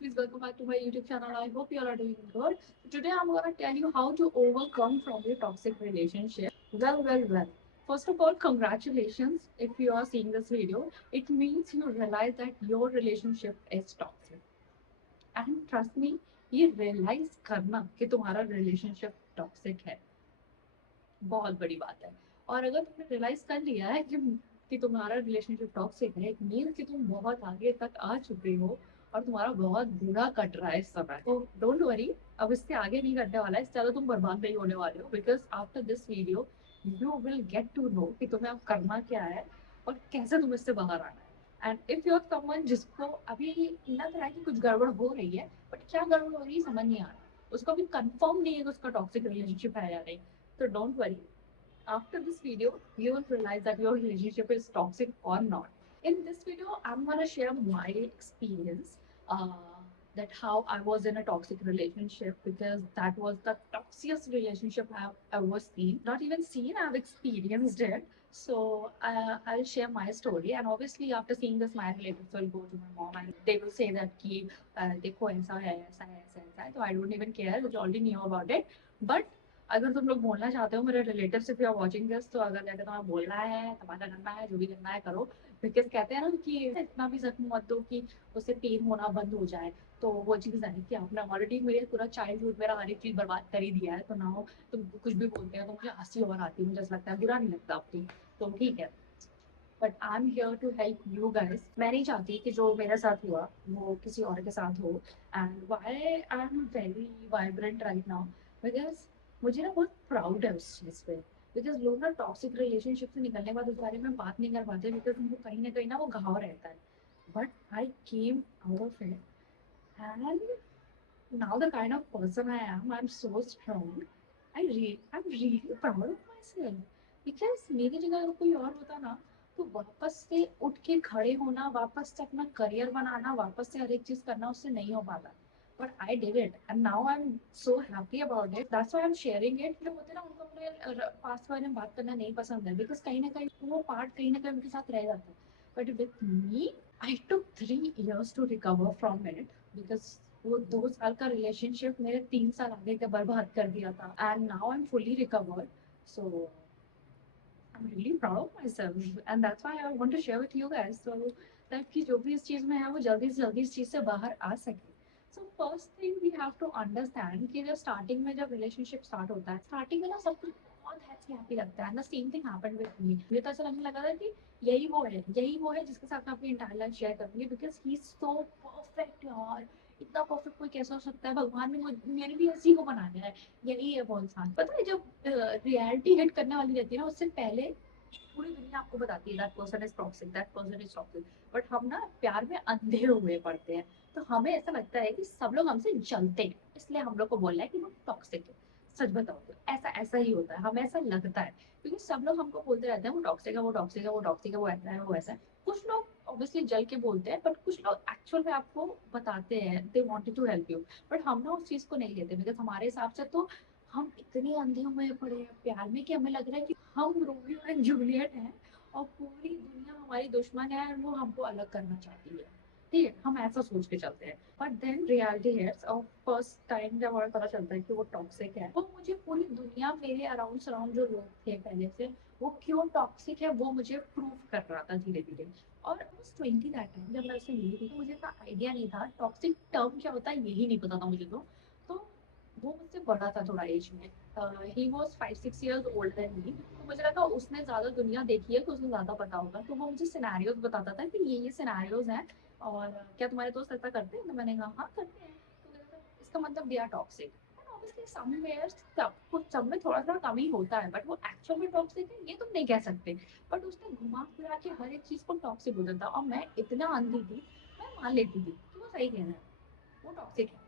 please welcome back to my YouTube channel. I hope you all are doing good. Today I'm gonna tell you how to overcome from your toxic relationship. Well. First of all, congratulations if you are seeing this video. It means you realize that your relationship is toxic. And trust me, ये realize करना कि तुम्हारा relationship toxic है बहुत बड़ी बात है। और अगर तुमने रियलाइज कर लिया है कि तुम्हारा रिलेशनशिप टॉक्सिक है, इट मीन्स कि तुम बहुत आगे तक आ चुके हो और तुम्हारा बहुत बुरा कट रहा है इस समय। तो डोंट वरी, अब इससे आगे नहीं कटने वाला है, इससे ज्यादा तुम बर्बाद नहीं होने वाले हो, because after this video you will get to know कि तुम्हें अब करना क्या है और कैसे तुम इससे बाहर आना है। And if you are someone जिसको अभी लग रहा है कि कुछ गड़बड़ हो रही है, बट क्या गड़बड़ हो रही है समझ नहीं आ रहा, उसको अभी कंफर्म नहीं है कि उसका टॉक्सिक रिलेशनशिप है या नहीं, so don't worry. After this video, you will realize that your relationship is toxic or not. In this video, I'm gonna share my experience. That how I was in a toxic relationship, because that was the toxiest relationship I've ever seen. Not even seen, I've experienced it. So I'll share my story, and obviously after seeing this, my relatives will go to my mom and they will say that कि देखो ऐसा है ऐसा है ऐसा ऐसा है. So I don't even care. I already knew about it. But अगर तुम लोग बोलना चाहते हो मेरे रिलेटिव से, यू आर वाचिंग दिस, तो अगर जाकर तुम्हें बोलना है, तमाशा करना है, जो भी करना है करो। बिकॉज कहते हैं ना कि इतना भी जख्म मत दो कि उससे पेन होना बंद हो जाए। तो वो चीज़ है कि आपने ऑलरेडी मेरे पूरा चाइल्डहुड, मेरा हर एक चीज़ बर्बाद कर ही दिया है, तो ना तुम कुछ भी बोलते हैं तो मुझे हंसी और आती है, मुझे ऐसा लगता है बुरा नहीं लगता आपकी। तो ठीक है, but I am here to help you guys. मैं नहीं चाहती कि जो मेरे साथ हुआ वो किसी और के साथ हो। And why I am very vibrant right now, because मुझे ना बहुत प्राउड है उस चीज़ पे। बिकॉज लोग ना टॉक्सिक रिलेशनशिप से निकलने के बाद उस बारे में बात नहीं कर पाते, बिकॉज उनको कहीं ना वो घाव रहता है। But I came out of it, and now the kind of person I'm so strong. I'm really proud of myself. Because मेरी जगह अगर कोई और होता ना, तो वापस से उठ के खड़े होना, वापस से अपना करियर बनाना, वापस से हर एक चीज करना उससे नहीं हो पाता। But I did it, and now I'm so happy about it. That's why I'm sharing it. जो होते हैं ना, उनको अपने पास्ट के बारे में बात करना नहीं पसंद है, बिकॉज कहीं ना कहीं वो पार्ट कहीं ना कहीं उनके साथ रह जाता है। But with me, I took 3 years to recover from it, because वो 2 साल का रिलेशनशिप मेरे 3 साल आगे का बर्बाद कर दिया था, and now I am fully recovered. So I am really proud of my self, and that's why I want to share with you guys, so that कि जो भी इस चीज में है वो जल्दी से जल्दी इस चीज से बाहर आ सके। So first thing we have to understand कि जब स्टार्टिंग में जब रिलेशनशिप स्टार्ट होता है, स्टार्टिंग में ना सब कुछ बहुत हैप्पी हैप्पी लगता है ना। Same thing happened with me. मुझे तो ऐसा लगने लगा था कि यही वो है जिसके साथ मैं अपनी इंटायर लाइफ शेयर करूंगी, because he is so perfect यार। इतना परफेक्ट कोई कैसा हो सकता है, भगवान ने मेरे भी ऐसी को बनाया है। यही है वो इंसान। पता है, जब रियलिटी हिट करने वाली रहती है ना, उससे पहले पूरी दुनिया आपको बताती है that person is toxic, that person is toxic. But हम ना प्यार में अंधे हुए पड़ते हैं, तो हमें ऐसा लगता है कि सब लोग हमसे जलते हैं, इसलिए हम लोग को बोल रहा है कि वो टॉक्सिक है। सच बताओ तो ऐसा ऐसा ही होता है, हमें ऐसा लगता है, क्योंकि सब लोग हमको बोलते रहते हैं वो टॉक्सिक है, वो टॉक्सिक है, वो टॉक्सिक है, वो ऐसा है, वो ऐसा है। कुछ लोग ऑब्वियसली जल के बोलते हैं, बट कुछ लोग एक्चुअल में आपको बताते हैं, they wanted to help you. But हम ना उस चीज को नहीं लेते, बिकॉज हमारे हिसाब से तो हम इतने अंधे हुए पड़े हैं प्यार में कि हमें लग रहा है कि हम रोमियो एंड जूलियट हैं और पूरी दुनिया हमारी दुश्मन है और वो हमको अलग करना चाहती है। ठीक है, हम ऐसा सोच के चलते हैं। बट देन रियलिटी हिट्स, और फर्स्ट टाइम जब हमें पता चलता है कि वो टॉक्सिक है, तो मुझे पूरी दुनिया, मेरे अराउंड सराउंड जो लोग थे पहले से, वो क्यों टॉक्सिक है वो मुझे प्रूव कर रहा था धीरे धीरे। और उस 20 दैट टाइम जब मैं उससे मिली थी, तो मुझे इतना आइडिया नहीं था टॉक्सिक टर्म क्या होता है, यही नहीं पता था मुझे। तो वो मुझसे बड़ा था थोड़ा एज में। He was 5-6 years old than me. तो मुझे लगा उसने ज्यादा दुनिया देखी है तो उसे ज्यादा पता होगा, तो वो मुझे सिनेरियोज बताता था कि ये सिनेरियोज हैं, और क्या तुम्हारे दोस्त ऐसा करते हैं? तो मैंने कहा हाँ करते हैं। तो कहता था इसका मतलब they are toxic. Obviously somewhere सब कुछ, सब में थोड़ा थोड़ा कमी होता है, बट वो एक्चुअल में टॉक्सिक है ये तुम नहीं कह सकते। बट उसने घुमा फिरा के हर एक चीज को टॉक्सिक बोल देता, और मैं इतना अंधी थी, मैं मान लेती थी कि वो सही कह रहा है, वो टॉक्सिक है,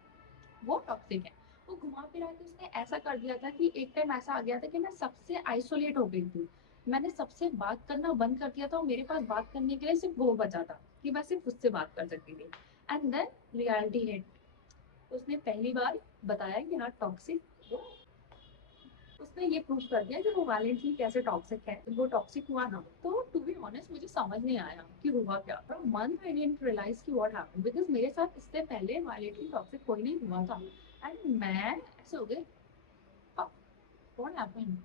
वो टॉक्सिक है। वो घुमा फिरा के उसने ऐसा कर दिया था कि एक टाइम ऐसा आ गया था कि मैं सबसे आइसोलेट हो गई थी। मैंने सबसे बात करना बंद कर दिया था, और मेरे पास बात करने के लिए सिर्फ वो बचा था कि मैं सिर्फ उससे बात कर सकती थी। And then reality hit. उसने पहली बार बताया कि हाँ टॉक्सिक वो उसने ये प्रूव कर दिया कि वो वैलेंटली कैसे टॉक्सिक है। वो टॉक्सिक हुआ ना, तो टू बी ऑनेस्ट मुझे समझ नहीं आया कि हुआ क्या। For a month I didn't realise कि व्हाट हैपेंड, बिकॉज मेरे साथ इससे पहले वैलेंटली टॉक्सिक कोई नहीं हुआ था। एंड मैं ऐसे हो गई, व्हाट हैपेंड।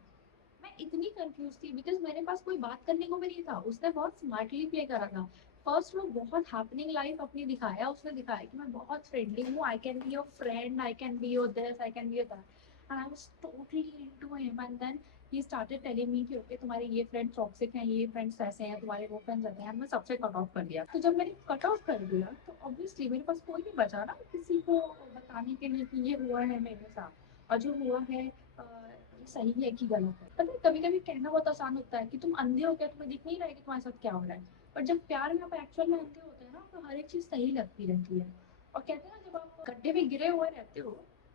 मैं इतनी कंफ्यूज थी बिकॉज मेरे पास कोई बात करने को भी नहीं था। उसने बहुत स्मार्टली प्ले करा था। फर्स्ट वो बहुत हैपनिंग लाइफ अपनी दिखाया, उसने दिखाया कि मैं बहुत फ्रेंडली हूँ, I can be your friend, I can be your this, I can be your that, and I was totally into him. And then he started telling me कि ओके तुम्हारे ये फ्रेंड्स टॉक्सिक हैं, ये friends ऐसे हैं, तुम्हारे वो friends ऐसे हैं। मैं सबसे कट ऑफ कर दिया। तो जब मैंने कट ऑफ कर दिया तो ऑब्वियसली मेरे पास कोई नहीं बचा ना किसी को बताने के लिए कि ये हुआ है मेरे साथ, और जो हुआ है ये सही है कि गलत है। पता है कभी कभी कहना बहुत आसान होता है कि तुम अंधे हो क्या, तुम्हें दिख नहीं रहा है कि तुम्हारे साथ क्या हो रहा है। पर जब प्यार में आप एक्चुअल में अंधे होते हैं ना, तो हर एक चीज सही लगती रहती है। और कहते हैं ना, जब आप गड्ढे में गिरे हुए रहते हो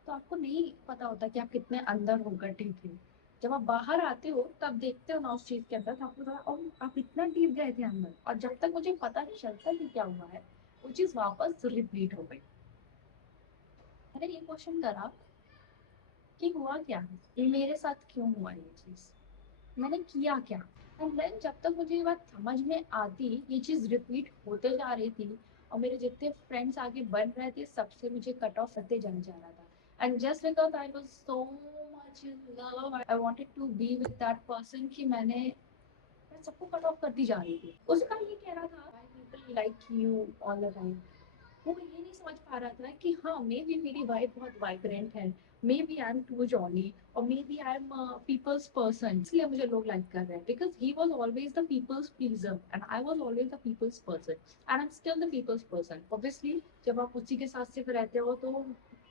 तो आपको नहीं पता होता कि आप कितने अंदर हो गड्ढे के। जब आप बाहर आते हो तब देखते हो ना उस चीज के अंदर, तो आपको लगा, "ओह, आप इतना डीप गए थे अंदर।" और जब तक मुझे पता नहीं चलता कि क्या हुआ है, वो चीज वापस रिपीट हो गई। मैंने ये क्वेश्चन करा कि हुआ क्या, ये मेरे साथ क्यों हुआ ये चीज, मैंने किया क्या। एंड देन जब तक मुझे ये बात समझ में आती, ये चीज रिपीट होते जा रही थी, और मेरे जितने फ्रेंड्स आगे बन रहे थे सबसे मुझे कट ऑफ करते जाने जा रहा था। And just because I was so much in love, I wanted to be with that person, कि मैं सबको कट ऑफ करती जा रही थी। उसका ये कह रहा था I people like you all the time. वो ये नहीं समझ पा रहा था कि हाँ मे बी मेरी वाइफ बहुत वाइब्रेंट है, maybe I am too jolly, और maybe I am people's person, इसलिए मुझे लोग लाइक कर रहे हैं। Because he was always the people's pleaser and I was always the people's person, and I am still the people's person. Obviously जब आप उसी के साथ सिर्फ रहते हो तो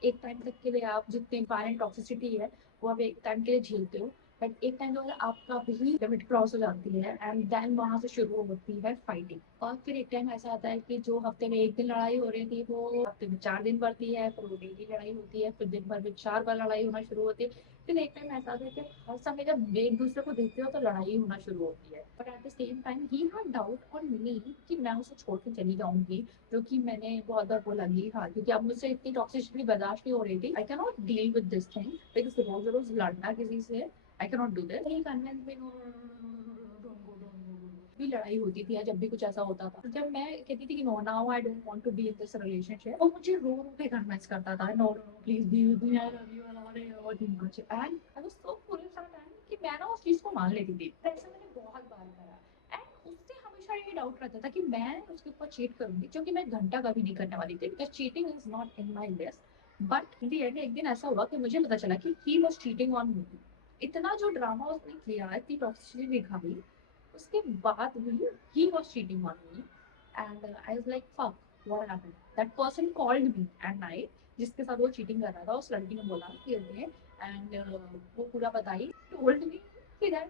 एक टाइम तक के लिए आप जितने पारेंट टॉक्सिसिटी है वो आप एक टाइम के लिए झेलते हो। बट एक टाइम के बाद आपका भी लिमिट क्रॉस हो जाती है, एंड देन वहां से शुरू होती है फाइटिंग। और फिर एक टाइम ऐसा आता है कि जो हफ्ते में एक दिन लड़ाई हो रही थी वो हफ्ते में 4 दिन बढ़ती है, फिर वो डेली लड़ाई होती है, फिर दिन भर में 4 बार लड़ाई होना शुरू होती है। फिर एक टाइम ऐसा आता है कि हर समय जब एक दूसरे को देखते हो तो लड़ाई होना शुरू होती है। But at the same time he had doubt on me कि मैं उसे छोड़ के चली जाऊंगी, जो कि मैंने बहुत बार बोला कि हाँ, क्योंकि अब मुझसे इतनी टॉक्सिसिटी बर्दाश्त नहीं हो रही थी। I can not deal with this thing, because रोज रोज लड़ना किसी से, I can not do that. He convince me, no no no no, भी लड़ाई होती थी या जब भी कुछ ऐसा होता था, जब मैं कहती थी कि no now I don't want to be in this relationship, वो मुझे रो रो के कन्विंस करता था, no no no please be with me, I love you, I love you much. And I was so full of time कि मैं ना उस चीज को मान लेती थी। ऐसा मैंने बहुत बार करा। एंड उससे हमेशा ये डाउट रहता था कि मैं उसके ऊपर चीट करूंगी, क्योंकि मैं घंटा कभी नहीं करने वाली थी, because cheating is not in my list. But in the end एक दिन ऐसा हुआ कि मुझे पता चला कि he was cheating on me. इतना जो ड्रामा उसने किया, इतनी टॉक्सिसिटी दिखाई, उसके बाद भी he was cheating on me, and I was like fuck, what happened? That person called me at night, जिसके साथ वो चीटिंग कर रहा था, उस लड़की ने बोला कि ओके, एंड वो पूरा बताई, told me कि that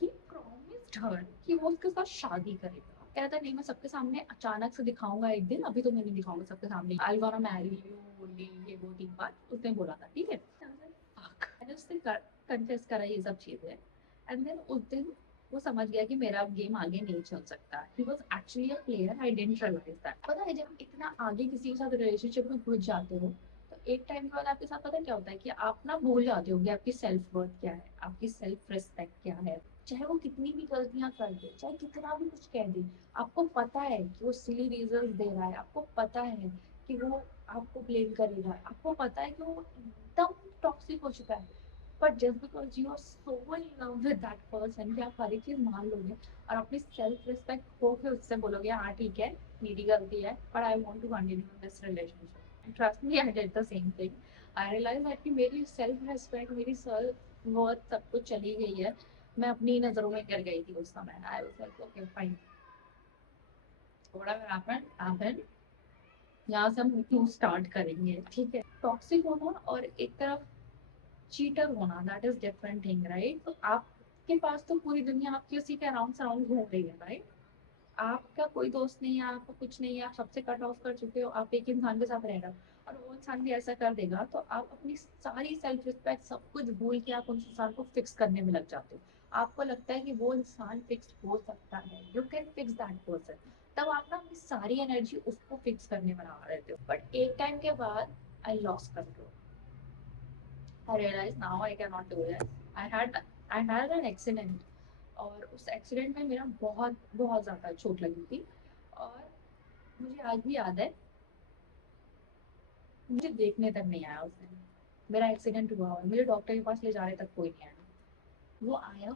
he promised her कि वो उसके साथ शादी करेगा। कह रहा था नहीं मैं सबके सामने अचानक से दिखाऊंगा एक दिन, अभी तो मैं नहीं दिखाऊंगा सबके सामने, I'll gonna marry you only, ये वो 3 बार उसने बोला था, ठीक है। मैंने उससे कन्फेस करा ये सब चीजें, एंड देन उस दिन वो समझ गया कि मेरा गेम आगे नहीं चल सकता। He was actually a player, I didn't realise that. पता है जब इतना आगे किसी के साथ रिलेशनशिप में घुस जाते हो तो एक टाइम के बाद आपके साथ पता क्या होता है कि आप ना भूल जाते हो कि आपकी सेल्फ वर्थ क्या है, आपकी सेल्फ रिस्पेक्ट क्या है। चाहे वो कितनी भी गलतियां कर दे, चाहे कितना भी कुछ कह दे, आपको पता है कि वो सिली रीजन दे रहा है, आपको पता है कि वो आपको ब्लेम करेगा, आपको पता है कि वो एकदम टॉक्सिक हो चुका है। But just because you are so in love with that person कि आप हर एक चीज मान लोगे और अपनी सेल्फ रिस्पेक्ट खो के उससे बोलोगे हाँ ठीक है मेरी गलती है, but I want to continue this relationship. Trust me, I did the same thing. I realise that कि मेरी सेल्फ रिस्पेक्ट, मेरी सेल्फ वर्थ सब कुछ चली गई है। मैं अपनी नजरों में गिर गई थी उस समय। I was like okay fine, whatever happened happened, यहाँ से हम न्यू स्टार्ट करेंगे, ठीक है। टॉक्सिक होना और एक तरफ चीटर होना, that is different thing, right. तो आपके पास तो पूरी दुनिया आपकी उसी के अराउंड सराउंड घूम रही है, राइट। आपका कोई दोस्त नहीं है, आपका कुछ नहीं है, आप सबसे कट ऑफ कर चुके हो, आप एक इंसान के साथ रह रहे हो और वो इंसान भी ऐसा कर देगा, तो आप अपनी सारी सेल्फ रिस्पेक्ट सब कुछ भूल के आप उस इंसान को फिक्स करने में लग जाते हो। आपको लगता है कि वो इंसान फिक्स हो सकता है, you can fix that person. तब आप ना अपनी सारी एनर्जी उसको फिक्स करने में लगा देते हो। बट एक टाइम के बाद I lost control. I realized now I cannot do this. I had an accident, और उस एक्सीडेंट में मेरा बहुत बहुत ज़्यादा चोट लगी थी। और मुझे आज भी याद है, मुझे देखने तक नहीं आया उस दिन। मेरा एक्सीडेंट हुआ और मुझे डॉक्टर के पास ले जाने तक कोई नहीं आया। वो आया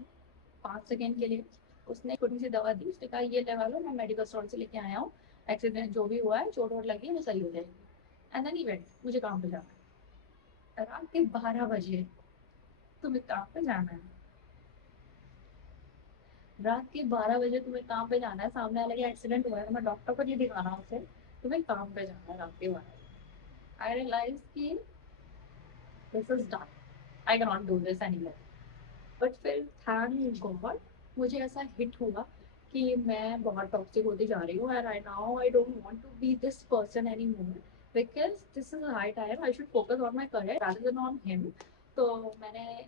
5 सेकेंड के लिए, उसने छोटी सी दवा दी, उसने कहा ये लगा लो, मैं मेडिकल स्टोर से लेके आया हूँ, एक्सीडेंट जो भी हुआ है, चोट वोट लगी है, वो सही हो जाएगी। एंड देन इवेंट, मुझे काम पे जाना है रात के 12 बजे। तुम्हें काम पे जाना है, रात के 12 बजे तुम्हें काम पे जाना है, सामने वाले का एक्सीडेंट हुआ है, मैं डॉक्टर को नहीं दिखाना उसे, तुम्हें काम पे जाना है रात के 12 बजे। आई रियलाइज कि this is done, I can not do this any more. But फिर थैंक गॉड मुझे ऐसा हिट हुआ कि मैं बहुत टॉक्सिक होती जा रही हूँ, and I now I don't want to be this person any more, because this is high time I should focus on my career rather than on him. तो मैंने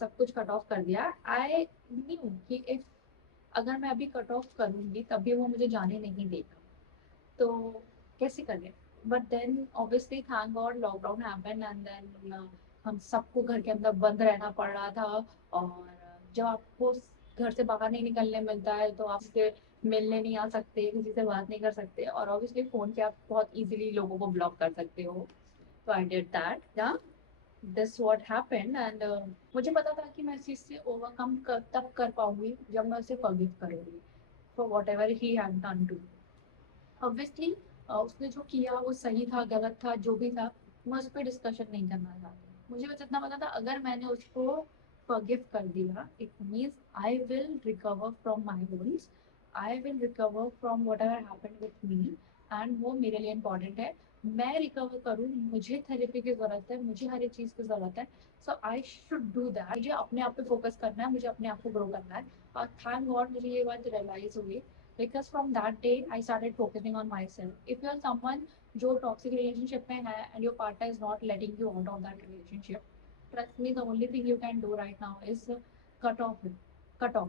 सब कुछ कट ऑफ कर दिया। आई न्यू कि if अगर मैं अभी कट ऑफ करूंगी तभी वो मुझे जाने नहीं देगा, तो कैसे करें। But then obviously thank god lockdown happen, and then हम सबको घर के अंदर बंद रहना पड़ रहा था। और जब आपको घर से बाहर नहीं निकलने मिलता है तो आप से मिलने नहीं आ सकते, किसी से बात नहीं कर सकते, और ऑब्वियसली फोन पे आप बहुत इजीली लोगों को ब्लॉक कर सकते हो। तो आई डिड दैट, या दिस व्हाट हैपेंड, एंड मुझे पता था कि मैं इस चीज से ओवरकम तब कर पाऊंगी जब मैं उसे फॉरगिव करूंगी for whatever he had done to. Obviously उसने जो किया वो सही था गलत था जो भी था, मैं उस पर डिस्कशन नहीं करना चाहती। मुझे बस इतना पता था, अगर मैंने उसको फॉरगिव कर दिया it means I will recover from my wounds, I will recover from what ever happened with me, and वो मेरे लिए इंपॉर्टेंट है। मैं रिकवर करूँ, मुझे थेरेपी की ज़रूरत है, मुझे हर एक चीज़ की ज़रूरत है। सो आई शुड डू दैट। मुझे अपने आप पे फोकस करना है, मुझे अपने आप को ग्रो करना है। और थैंक गॉड मुझे ये बात रियलाइज हुई, because from that day I started focusing on myself. If you're someone जो toxic relationship में है and your partner is not letting you out of that relationship, trust me, the only thing you can do right now is cut off him, cut off,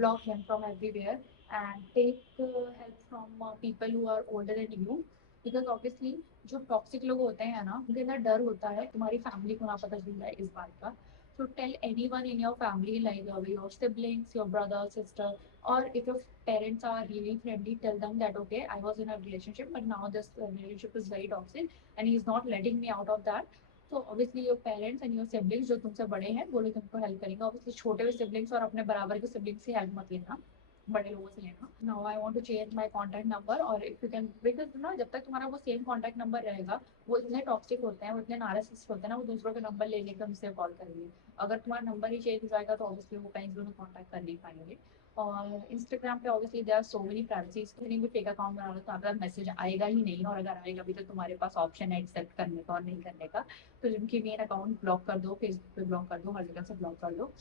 block him from everywhere, and take help from people who are older than you. Because obviously जो toxic लोग होते हैं ना, उनके अंदर डर होता है तुम्हारी फैमिली को ना पता चल जाए इस बात का। So tell anyone in your family, like your siblings, your brother, sister, or if your parents are really friendly, tell them that okay, I was in a relationship but now this relationship is very toxic and he's not letting me out of that. So obviously your parents and your siblings जो तुमसे बड़े हैं वो लोग तुमको help करेंगे। Obviously छोटे हुए सिबलिंग्स और अपने बराबर के सिबलिंग्स से हेल्प मत लेना, बड़े लोगों से लेना। Now I want to change my contact number, और इफ यू कैन, बिकॉज ना जब तक तुम्हारा वो सेम कांटेक्ट नंबर रहेगा, वो इतने टॉक्सिक होते हैं, वो इतने नार्सिसिस्ट होते हैं ना, वो दूसरों के नंबर ले लेकर हमसे कॉल करेंगे। अगर तुम्हारा नंबर ही चेंज हो जाएगा तो ऑब्वियसली वो कहीं दोनों कांटेक्ट कर नहीं पाएंगे। और इंस्टाग्राम पे obviously there are so many privacies, कहीं भी फेक अकाउंट बना लो तो आपका मैसेज आएगा ही नहीं, और अगर आएगा भी तो तुम्हारे पास ऑप्शन है एक्सेप्ट करने का और नहीं करने का। तो जिनकी मेन अकाउंट ब्लॉक कर दो, फेसबुक पे ब्लॉक कर दो, हर जगह से ब्लॉक कर दो।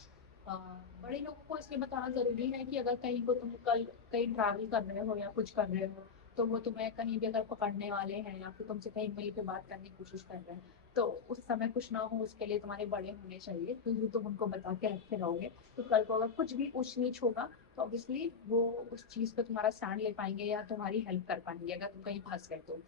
अ, बड़े लोगों को इसलिए बताना ज़रूरी है कि अगर कहीं को तुम कल कहीं ट्रैवल कर रहे हो या कुछ कर रहे हो, तो वो तुम्हें कहीं भी अगर पकड़ने वाले हैं या फिर तुमसे कहीं मिल के बात करने की कोशिश कर रहे हैं, तो उस समय कुछ ना हो उसके लिए तुम्हारे बड़े होने चाहिए, क्योंकि तुम उनको बता के रखे रहोगे तो कल को अगर कुछ भी ऊंच नीच होगा तो ऑब्वियसली वो उस चीज़ पे तुम्हारा स्टैंड ले पाएंगे या तुम्हारी हेल्प कर पाएंगे अगर तुम कहीं फंस गए तो।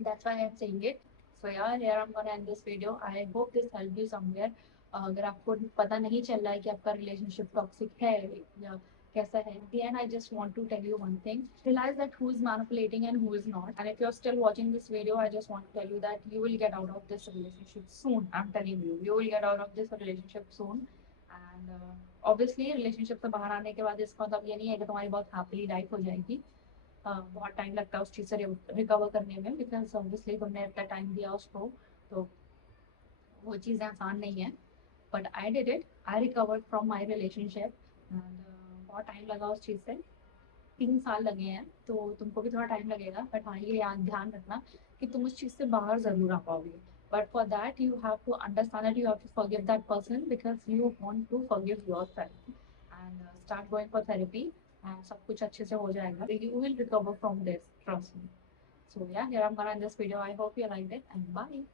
That's why I'm saying it. So yeah, here I'm gonna end this video. I hope this helped you somewhere. अगर आपको पता नहीं चल रहा है कि आपका रिलेशनशिप टॉक्सिक है या कैसा है, at the end I just want to tell you one thing: realize that who is manipulating and who is not. And if you're still watching this video, I just want to tell you that you will get out of this relationship soon. I'm telling you, you will get out of this relationship soon. And obviously relationship से बाहर आने के बाद इसका मतलब ये नहीं है कि तुम्हारी बहुत हैप्पीली लाइफ हो जाएगी। बहुत टाइम लगता है उस चीज़ से रिकवर करने में, बिकॉज ऑब्वियसली तुमने इतना टाइम दिया उसको, तो वो चीज़ें आसान नहीं है। But I did it, I recovered from my relationship, and बहुत टाइम लगा उस चीज़ से, 3 साल लगे हैं, तो तुमको भी थोड़ा टाइम लगेगा। बट हाँ ये ध्यान रखना कि तुम उस चीज़ से बाहर ज़रूर आ पाओगे। But for that you have to understand that you have to forgive that person, because you want to forgive yourself and start going for therapy, एंड सब कुछ अच्छे से हो जाएगा। You will recover from this, trust me. So yeah, here I'm gonna end this video. I hope you liked it, and bye.